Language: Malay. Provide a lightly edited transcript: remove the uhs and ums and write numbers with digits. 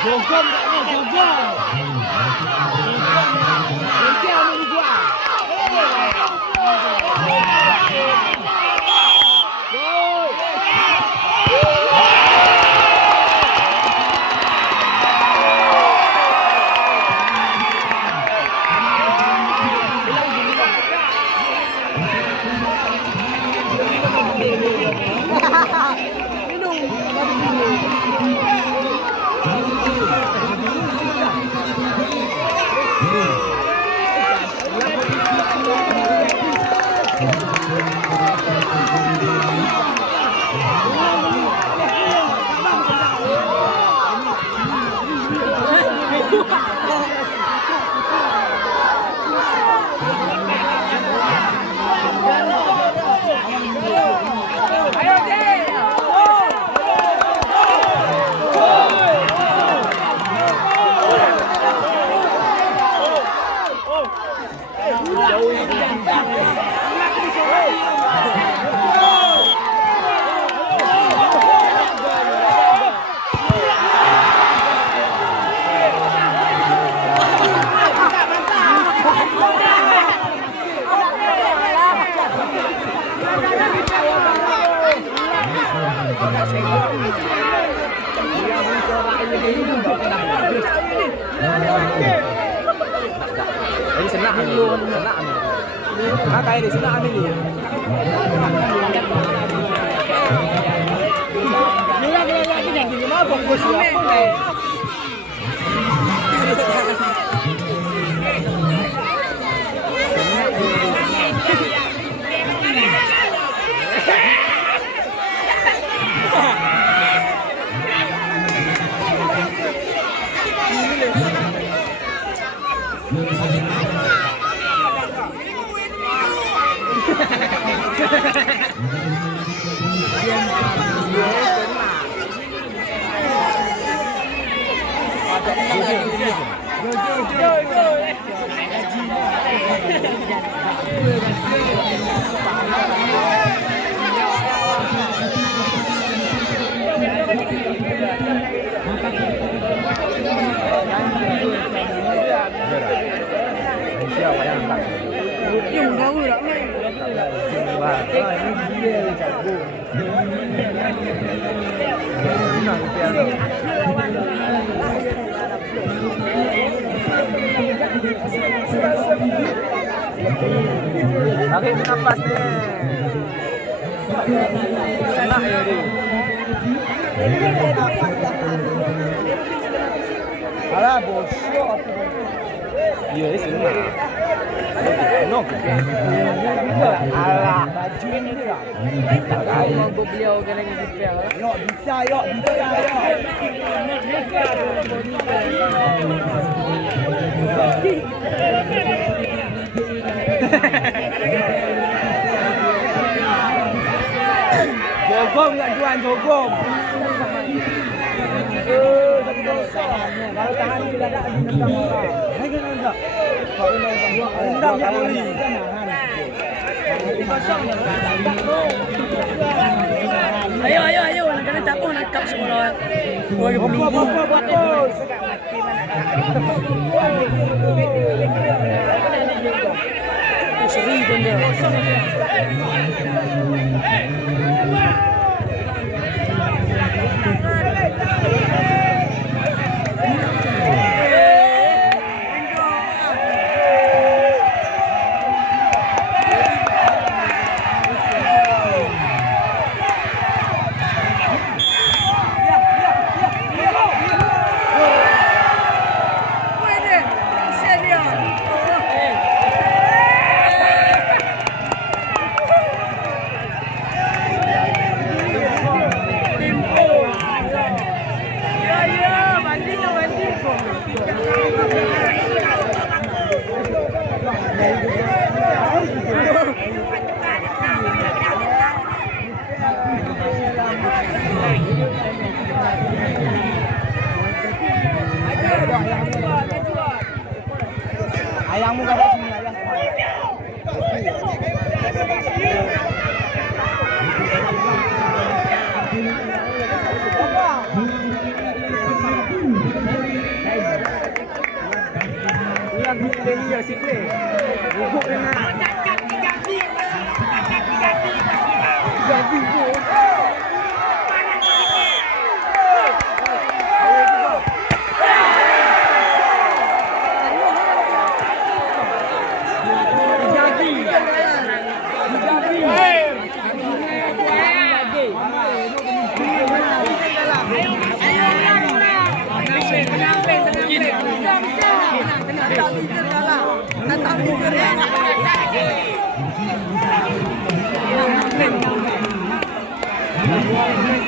Jogam tak ni, jogam. Siapa ni jual? Ini senang ni. Senang ni. Kakak ini senang ni. Mira que la aquí jangan mau bongkos siapa ni. Yung tahu tak mai. Wah, ini dia jago. Lagi nafas ni. Senang ya dia. Alah bosok. Ya, senang. No, alah, baju ni tak. Kalau beliau kena kita. Yo, bisa, yo, bisa, Jogom tak jual jogom. Satu dosa. Kalau tahan bila tak ditendang orang. Lagi nak. Kalau tendang dia boleh. Ayo, nak kena tapung nak kap semua. Bagi peluru. Seri pun dia. dia ni ya si play. Gugup dengan. Ganti tu. Thank you.